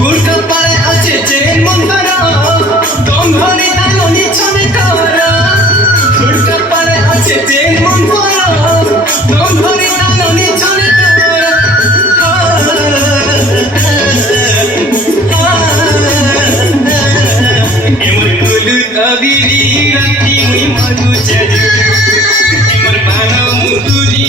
গুড়কা পাড়ে আছে চেন মন্তরা দম ধরে তালনি ছনে কারা গুড়কা পাড়ে আছে চেন মন্তরা দম ধরে তালনি ছনে কারা এমন গুলু তবিরি রাতি মুই মধু চাঁদ